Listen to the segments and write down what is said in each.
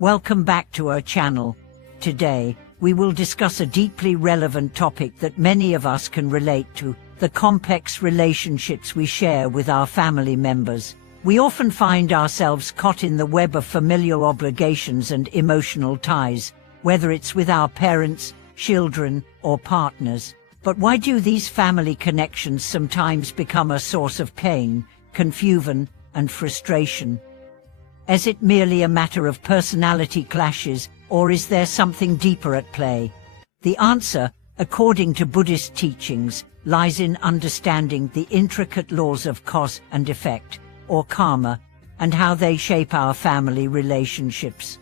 Welcome back to our channel. Today, we will discuss a deeply relevant topic that many of us can relate to: the complex relationships we share with our family members. We often find ourselves caught in the web of familial obligations and emotional ties, whether it's with our parents, children, or partners. But why do these family connections sometimes become a source of pain, confusion, and frustration? Is it merely a matter of personality clashes, or is there something deeper at play? The answer, according to Buddhist teachings, lies in understanding the intricate laws of cause and effect, or karma, and how they shape our family relationships.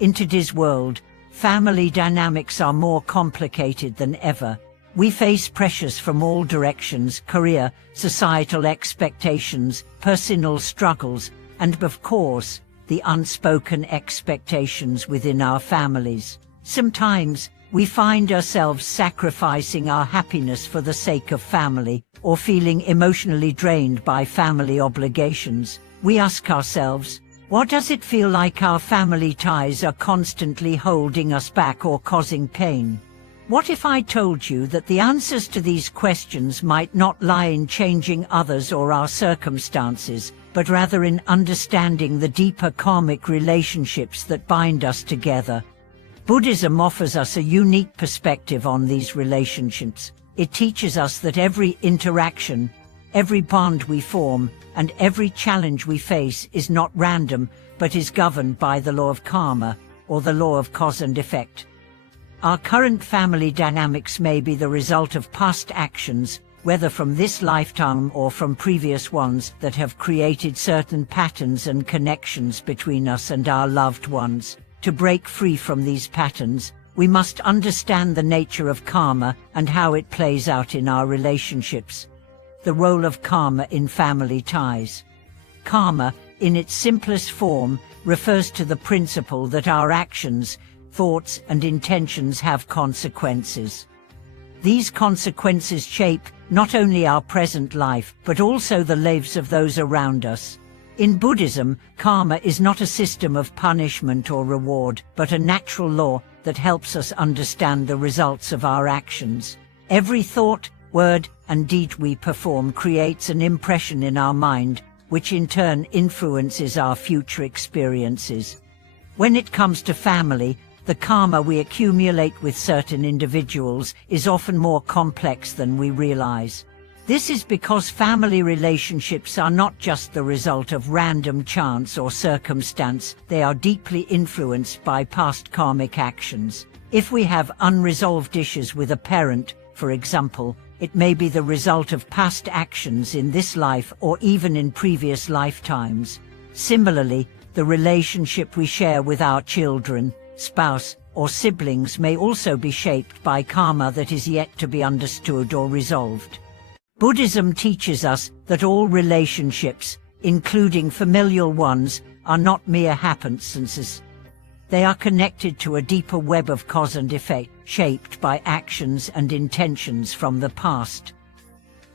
In today's world, family dynamics are more complicated than ever. We face pressures from all directions: career, societal expectations, personal struggles, and of course, the unspoken expectations within our families. Sometimes, we find ourselves sacrificing our happiness for the sake of family, or feeling emotionally drained by family obligations. We ask ourselves, what does it feel like our family ties are constantly holding us back or causing pain? What if I told you that the answers to these questions might not lie in changing others or our circumstances, but rather in understanding the deeper karmic relationships that bind us together? Buddhism offers us a unique perspective on these relationships. It teaches us that every interaction, every bond we form, and every challenge we face is not random, but is governed by the law of karma, or the law of cause and effect. Our current family dynamics may be the result of past actions, whether from this lifetime or from previous ones, that have created certain patterns and connections between us and our loved ones. To break free from these patterns, we must understand the nature of karma and how it plays out in our relationships. The role of karma in family ties. Karma, in its simplest form, refers to the principle that our actions, thoughts, and intentions have consequences. These consequences shape not only our present life, but also the lives of those around us. In Buddhism, karma is not a system of punishment or reward, but a natural law that helps us understand the results of our actions. Every thought, word, and deed we perform creates an impression in our mind, which in turn influences our future experiences. When it comes to family, the karma we accumulate with certain individuals is often more complex than we realize. This is because family relationships are not just the result of random chance or circumstance, they are deeply influenced by past karmic actions. If we have unresolved issues with a parent, for example, it may be the result of past actions in this life or even in previous lifetimes. Similarly, the relationship we share with our children, spouse, or siblings may also be shaped by karma that is yet to be understood or resolved. Buddhism teaches us that all relationships, including familial ones, are not mere happenstances. They are connected to a deeper web of cause and effect, shaped by actions and intentions from the past.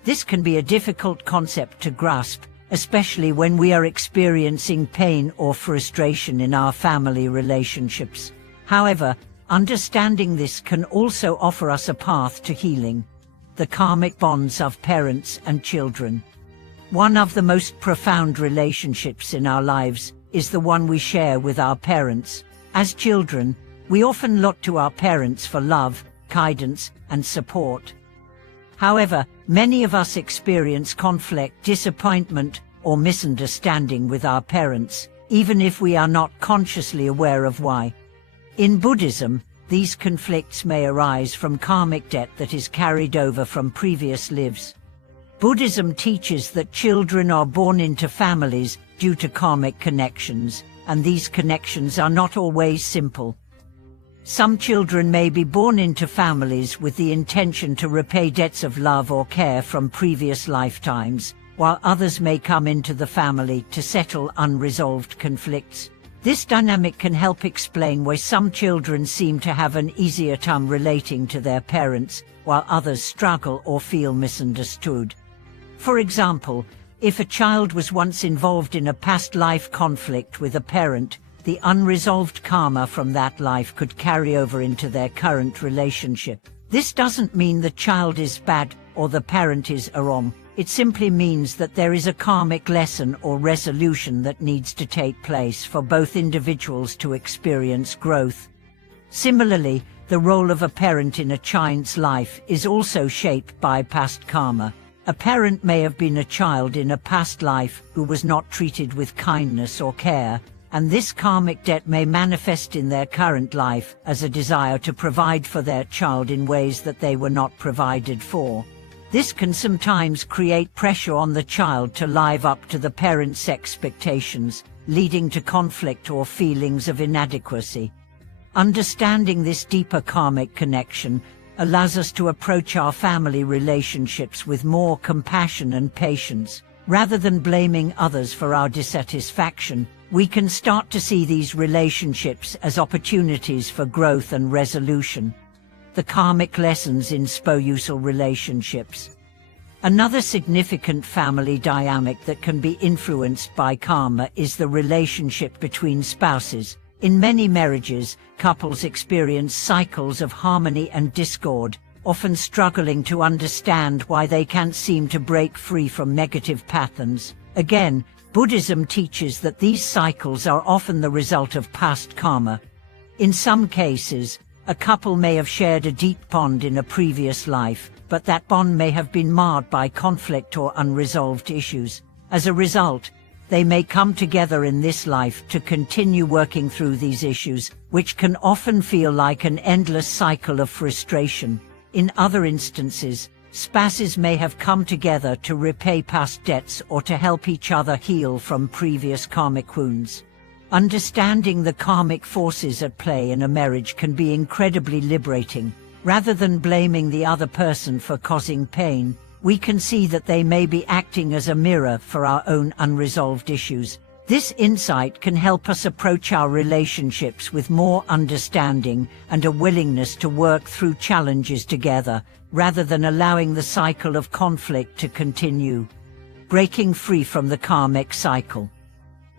This can be a difficult concept to grasp, especially when we are experiencing pain or frustration in our family relationships. However, understanding this can also offer us a path to healing. The karmic bonds of parents and children. One of the most profound relationships in our lives is the one we share with our parents. As children, we often look to our parents for love, guidance, and support. However, many of us experience conflict, disappointment, or misunderstanding with our parents, even if we are not consciously aware of why. In Buddhism, these conflicts may arise from karmic debt that is carried over from previous lives. Buddhism teaches that children are born into families due to karmic connections, and these connections are not always simple. Some children may be born into families with the intention to repay debts of love or care from previous lifetimes, while others may come into the family to settle unresolved conflicts. This dynamic can help explain why some children seem to have an easier time relating to their parents, while others struggle or feel misunderstood. For example, if a child was once involved in a past life conflict with a parent, the unresolved karma from that life could carry over into their current relationship. This doesn't mean the child is bad or the parent is wrong. It simply means that there is a karmic lesson or resolution that needs to take place for both individuals to experience growth. Similarly, the role of a parent in a child's life is also shaped by past karma. A parent may have been a child in a past life who was not treated with kindness or care, and this karmic debt may manifest in their current life as a desire to provide for their child in ways that they were not provided for. This can sometimes create pressure on the child to live up to the parent's expectations, leading to conflict or feelings of inadequacy. Understanding this deeper karmic connection allows us to approach our family relationships with more compassion and patience. Rather than blaming others for our dissatisfaction, we can start to see these relationships as opportunities for growth and resolution. The karmic lessons in spousal relationships. Another significant family dynamic that can be influenced by karma is the relationship between spouses. In many marriages, couples experience cycles of harmony and discord, often struggling to understand why they can't seem to break free from negative patterns. Again, Buddhism teaches that these cycles are often the result of past karma. In some cases, a couple may have shared a deep bond in a previous life, but that bond may have been marred by conflict or unresolved issues. As a result, they may come together in this life to continue working through these issues, which can often feel like an endless cycle of frustration. In other instances, spouses may have come together to repay past debts or to help each other heal from previous karmic wounds. Understanding the karmic forces at play in a marriage can be incredibly liberating. Rather than blaming the other person for causing pain, we can see that they may be acting as a mirror for our own unresolved issues. This insight can help us approach our relationships with more understanding and a willingness to work through challenges together, rather than allowing the cycle of conflict to continue. Breaking free from the karmic cycle.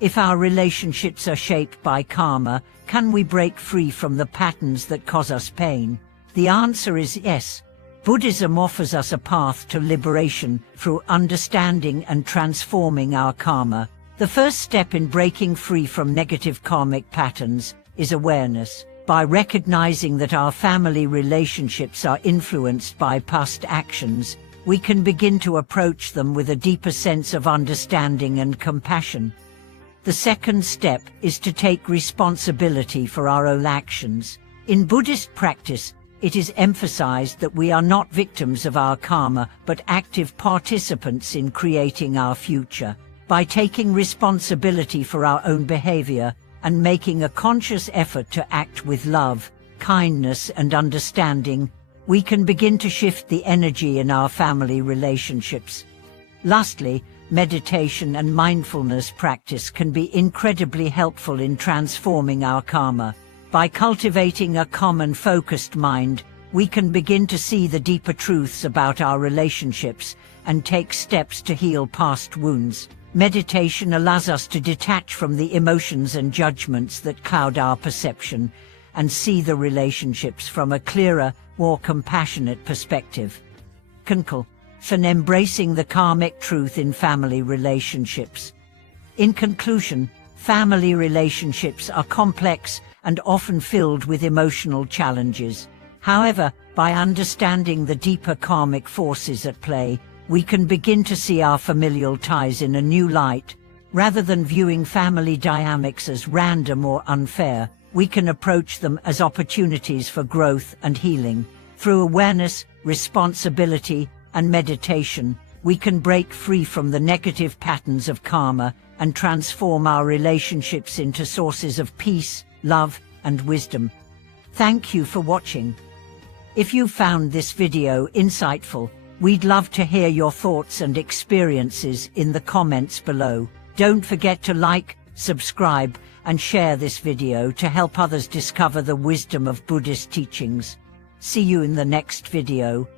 If our relationships are shaped by karma, can we break free from the patterns that cause us pain? The answer is yes. Buddhism offers us a path to liberation through understanding and transforming our karma. The first step in breaking free from negative karmic patterns is awareness. By recognizing that our family relationships are influenced by past actions, we can begin to approach them with a deeper sense of understanding and compassion. The second step is to take responsibility for our own actions. In Buddhist practice, it is emphasized that we are not victims of our karma, but active participants in creating our future. By taking responsibility for our own behavior and making a conscious effort to act with love, kindness, and understanding, we can begin to shift the energy in our family relationships. Lastly, meditation and mindfulness practice can be incredibly helpful in transforming our karma. By cultivating a calm and focused mind, we can begin to see the deeper truths about our relationships and take steps to heal past wounds. Meditation allows us to detach from the emotions and judgments that cloud our perception and see the relationships from a clearer, more compassionate perspective. And embracing the karmic truth in family relationships. In conclusion, family relationships are complex and often filled with emotional challenges. However, by understanding the deeper karmic forces at play, we can begin to see our familial ties in a new light. Rather than viewing family dynamics as random or unfair, we can approach them as opportunities for growth and healing. Through awareness, responsibility, and meditation, we can break free from the negative patterns of karma and transform our relationships into sources of peace, love, and wisdom. Thank you for watching. If you found this video insightful, we'd love to hear your thoughts and experiences in the comments below. Don't forget to like, subscribe, and share this video to help others discover the wisdom of Buddhist teachings. See you in the next video.